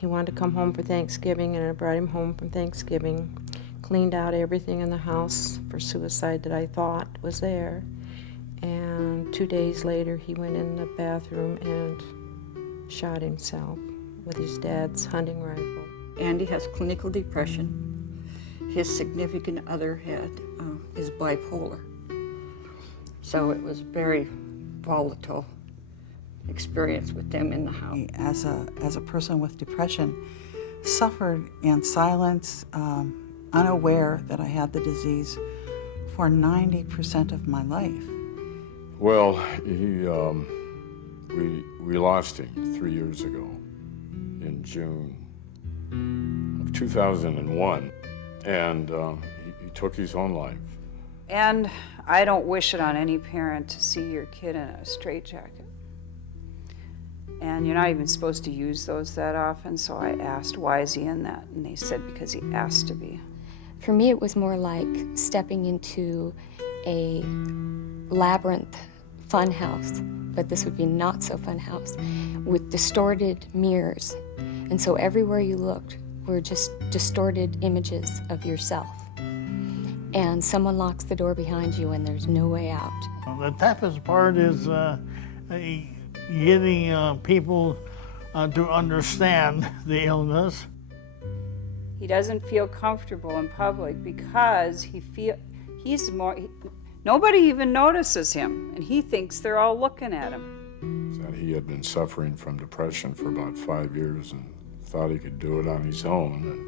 He wanted to come home for Thanksgiving, and I brought him home from Thanksgiving, cleaned out everything in the house for suicide that I thought was there. And 2 days later, he went in the bathroom and shot himself with his dad's hunting rifle. Andy has clinical depression. His significant other is bipolar. So it was very volatile experience with them in the house. As a person with depression, suffered in silence, unaware that I had the disease for 90% of my life. Well, we lost him 3 years ago in June of 2001, and he took his own life. And I don't wish it on any parent to see your kid in a straitjacket. And you're not even supposed to use those that often, so I asked, why is he in that? And they said, because he asked to be. For me, it was more like stepping into a labyrinth fun house, but this would be not so fun house, with distorted mirrors. And so everywhere you looked were just distorted images of yourself. And someone locks the door behind you and there's no way out. The toughest part is getting people to understand the illness. He doesn't feel comfortable in public because nobody even notices him, and he thinks they're all looking at him. That he had been suffering from depression for about 5 years and thought he could do it on his own, and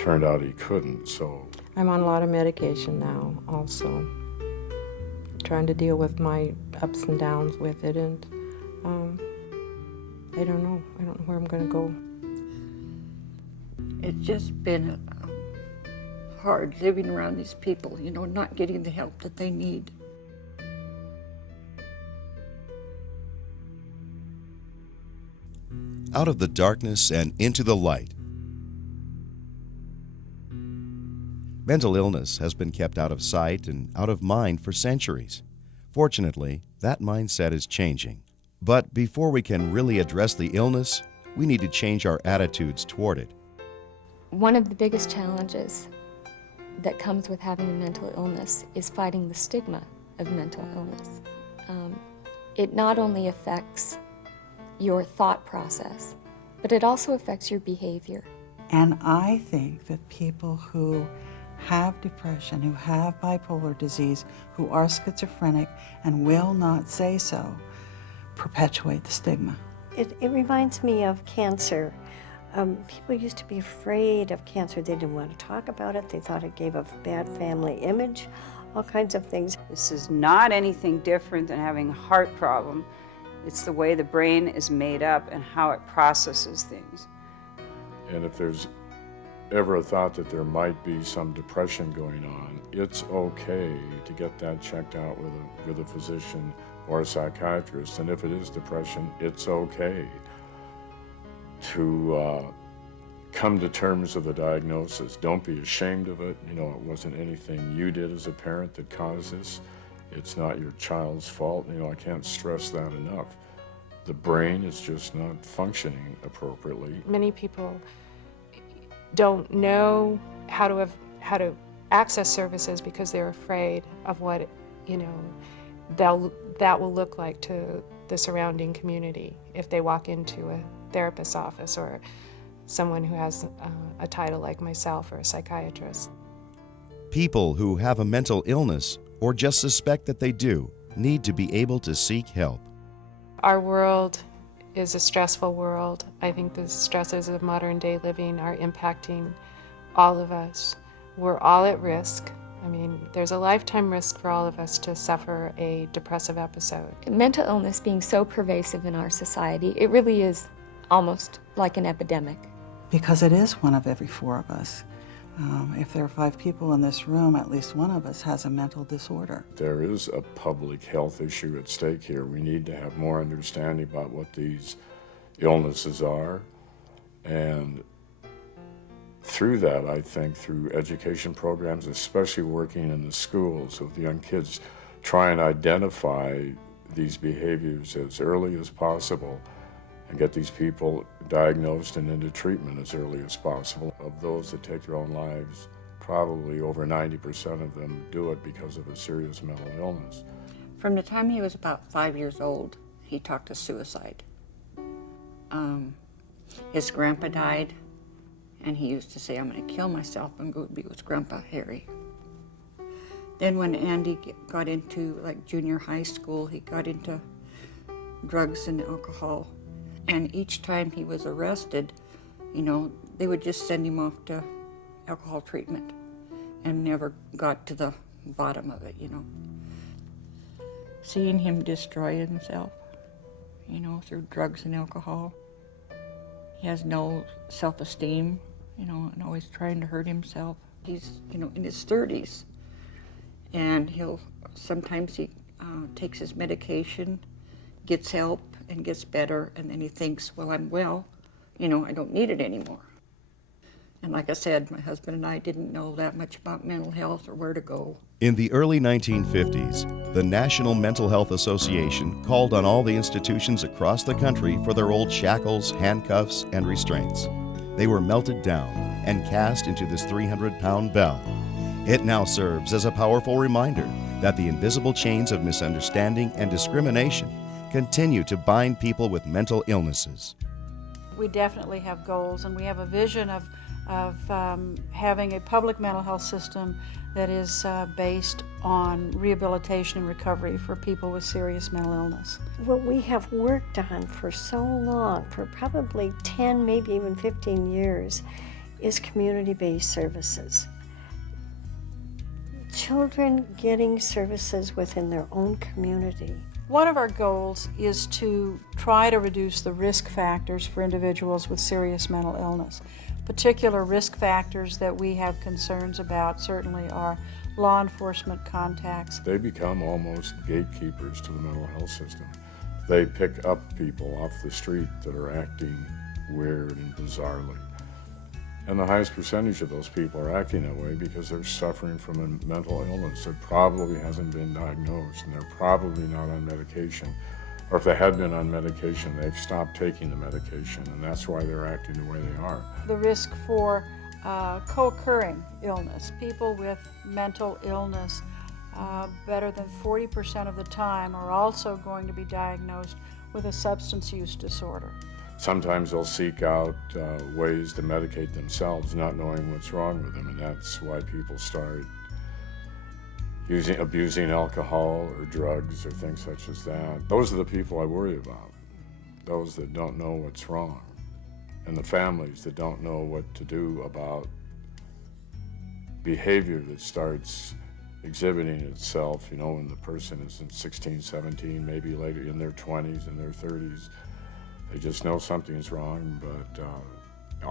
turned out he couldn't, so. I'm on a lot of medication now also, trying to deal with my ups and downs with it, and I don't know where I'm going to go. It's just been hard living around these people, not getting the help that they need. Out of the darkness and into the light. Mental illness has been kept out of sight and out of mind for centuries. Fortunately, that mindset is changing. But before we can really address the illness, we need to change our attitudes toward it. One of the biggest challenges that comes with having a mental illness is fighting the stigma of mental illness. It not only affects your thought process, but it also affects your behavior. And I think that people who have depression, who have bipolar disease, who are schizophrenic and will not say so, perpetuate the stigma. It reminds me of cancer. People used to be afraid of cancer. They didn't want to talk about it. They thought it gave a bad family image, all kinds of things. This is not anything different than having a heart problem. It's the way the brain is made up and how it processes things. And if there's ever a thought that there might be some depression going on, it's okay to get that checked out with a physician or a psychiatrist. And if it is depression, it's okay to come to terms with the diagnosis. Don't be ashamed of it. It wasn't anything you did as a parent that caused this. It's not your child's fault. I can't stress that enough. The brain is just not functioning appropriately. Many people don't know how to access services because they're afraid of what that will look like to the surrounding community if they walk into a therapist's office or someone who has a title like myself or a psychiatrist. People who have a mental illness or just suspect that they do need to be able to seek help. Our world is a stressful world. I think the stresses of modern day living are impacting all of us. We're all at risk. There's a lifetime risk for all of us to suffer a depressive episode. Mental illness being so pervasive in our society, it really is almost like an epidemic. Because it is one of every 4 of us. If there are 5 people in this room, at least one of us has a mental disorder. There is a public health issue at stake here. We need to have more understanding about what these illnesses are. And through that, I think, through education programs, especially working in the schools with young kids, try and identify these behaviors as early as possible and get these people diagnosed and into treatment as early as possible. Of those that take their own lives, probably over 90% of them do it because of a serious mental illness. From the time he was about 5 years old, he talked of suicide. His grandpa died, and he used to say, "I'm going to kill myself and go be with Grandpa Harry." Then when Andy got into like junior high school, he got into drugs and alcohol. And each time he was arrested, you know, they would just send him off to alcohol treatment and never got to the bottom of it, you know. Seeing him destroy himself, you know, through drugs and alcohol. He has no self-esteem, you know, and always trying to hurt himself. He's, you know, in his 30s, and sometimes he takes his medication, gets help, and gets better, and then he thinks, well, I'm well, you know, I don't need it anymore. And like I said, my husband and I didn't know that much about mental health or where to go. In the early 1950s, the National Mental Health Association called on all the institutions across the country for their old shackles, handcuffs, and restraints. They were melted down and cast into this 300-pound bell. It now serves as a powerful reminder that the invisible chains of misunderstanding and discrimination continue to bind people with mental illnesses. We definitely have goals, and we have a vision of having a public mental health system that is based on rehabilitation and recovery for people with serious mental illness. What we have worked on for so long, for probably 10, maybe even 15 years, is community-based services. Children getting services within their own community. One of our goals is to try to reduce the risk factors for individuals with serious mental illness. Particular risk factors that we have concerns about certainly are law enforcement contacts. They become almost gatekeepers to the mental health system. They pick up people off the street that are acting weird and bizarrely. And the highest percentage of those people are acting that way because they're suffering from a mental illness that probably hasn't been diagnosed, and they're probably not on medication. Or if they had been on medication, they've stopped taking the medication, and that's why they're acting the way they are. The risk for co-occurring illness. People with mental illness, better than 40% of the time, are also going to be diagnosed with a substance use disorder. Sometimes they'll seek out ways to medicate themselves, not knowing what's wrong with them, and that's why people start abusing alcohol or drugs or things such as that. Those are the people I worry about, those that don't know what's wrong, and the families that don't know what to do about behavior that starts exhibiting itself, you know, when the person is in 16, 17, maybe later in their 20s and their 30s. They just know something's wrong, but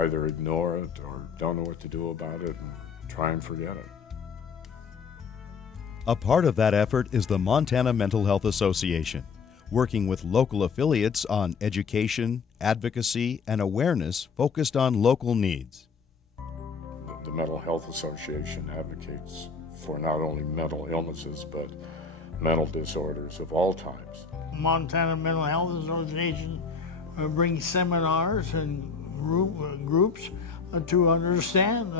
either ignore it or don't know what to do about it and try and forget it. A part of that effort is the Montana Mental Health Association, working with local affiliates on education, advocacy, and awareness focused on local needs. The Mental Health Association advocates for not only mental illnesses, but mental disorders of all types. Montana Mental Health Association brings seminars and groups to understand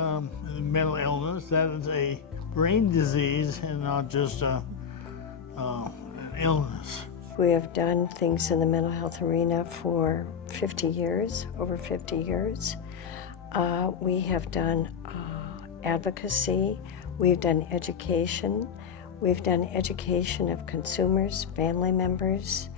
mental illness, that it's a brain disease and not just an illness. We have done things in the mental health arena for 50 years, over 50 years. We have done advocacy, we've done education, we've done education of consumers, family members,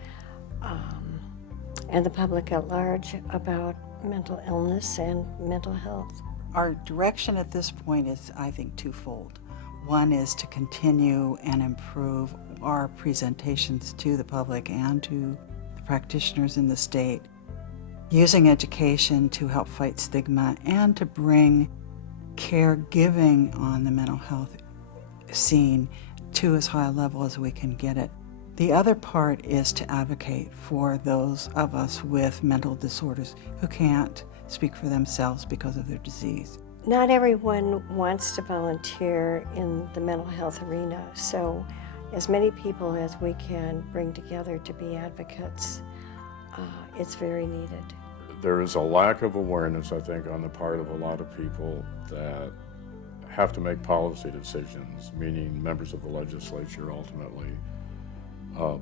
and the public at large about mental illness and mental health. Our direction at this point is, I think, twofold. One is to continue and improve our presentations to the public and to the practitioners in the state, using education to help fight stigma and to bring caregiving on the mental health scene to as high a level as we can get it. The other part is to advocate for those of us with mental disorders who can't speak for themselves because of their disease. Not everyone wants to volunteer in the mental health arena, so as many people as we can bring together to be advocates, it's very needed. there is a lack of awareness, I think, on the part of a lot of people that have to make policy decisions, meaning members of the legislature ultimately,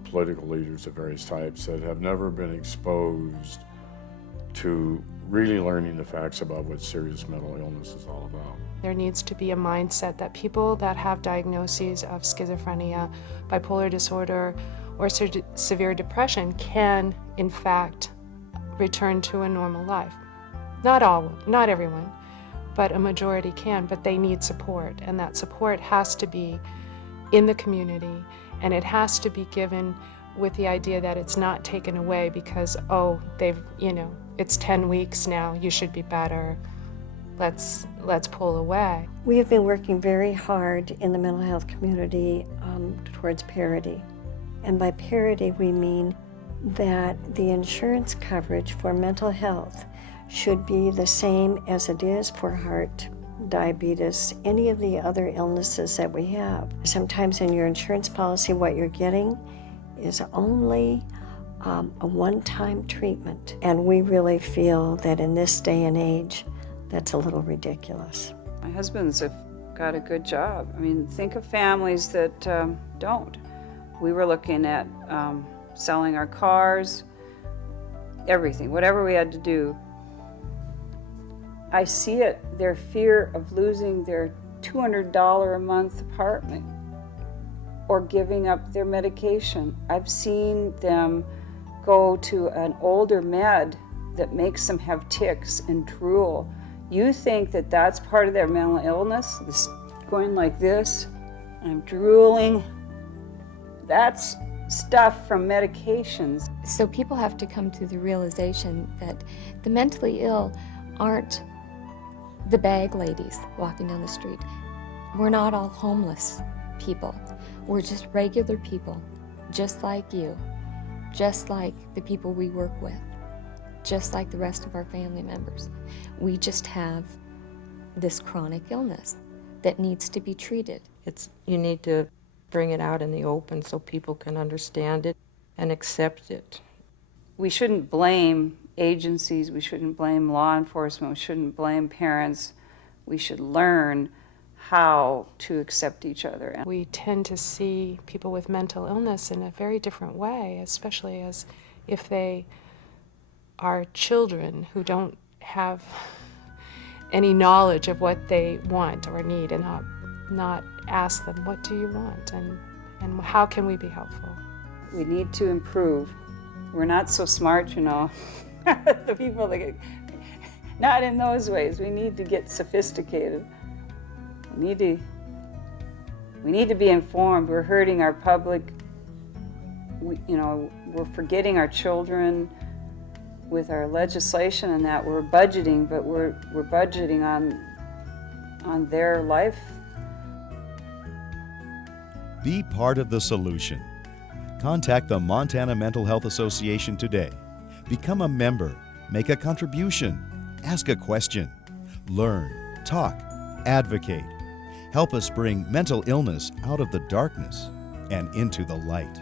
political leaders of various types that have never been exposed to really learning the facts about what serious mental illness is all about. There needs to be a mindset that people that have diagnoses of schizophrenia, bipolar disorder, or severe depression can, in fact, return to a normal life. Not all, not everyone, but a majority can, but they need support, and that support has to be in the community, and it has to be given with the idea that it's not taken away because, oh, it's 10 weeks now, you should be better. Let's pull away. We have been working very hard in the mental health community towards parity. And by parity, we mean that the insurance coverage for mental health should be the same as it is for heart, diabetes, any of the other illnesses that we have. Sometimes in your insurance policy, what you're getting is only a one-time treatment. And we really feel that in this day and age, that's a little ridiculous. My husband's got a good job. I mean, think of families that don't. We were looking at selling our cars, everything, whatever we had to do. I see it, their fear of losing their $200 a month apartment or giving up their medication. I've seen them go to an older med that makes them have tics and drool. You think that that's part of their mental illness? This going like this, I'm drooling. That's stuff from medications. So people have to come to the realization that the mentally ill aren't the bag ladies walking down the street. We're not all homeless people. We're just regular people, just like you, just like the people we work with, just like the rest of our family members. We just have this chronic illness that needs to be treated. You need to bring it out in the open so people can understand it and accept it. We shouldn't blame agencies, we shouldn't blame law enforcement, we shouldn't blame parents. We should learn how to accept each other. We tend to see people with mental illness in a very different way, especially as if they are children who don't have any knowledge of what they want or need, and not ask them, what do you want, and how can we be helpful? We need to improve. We're not so smart, the people that get, not in those ways. We need to get sophisticated. We need to be informed. We're hurting our public. We're forgetting our children with our legislation and that. We're budgeting, but we're budgeting on their life. Be part of the solution. Contact the Montana Mental Health Association today. Become a member, make a contribution, ask a question, learn, talk, advocate. Help us bring mental illness out of the darkness and into the light.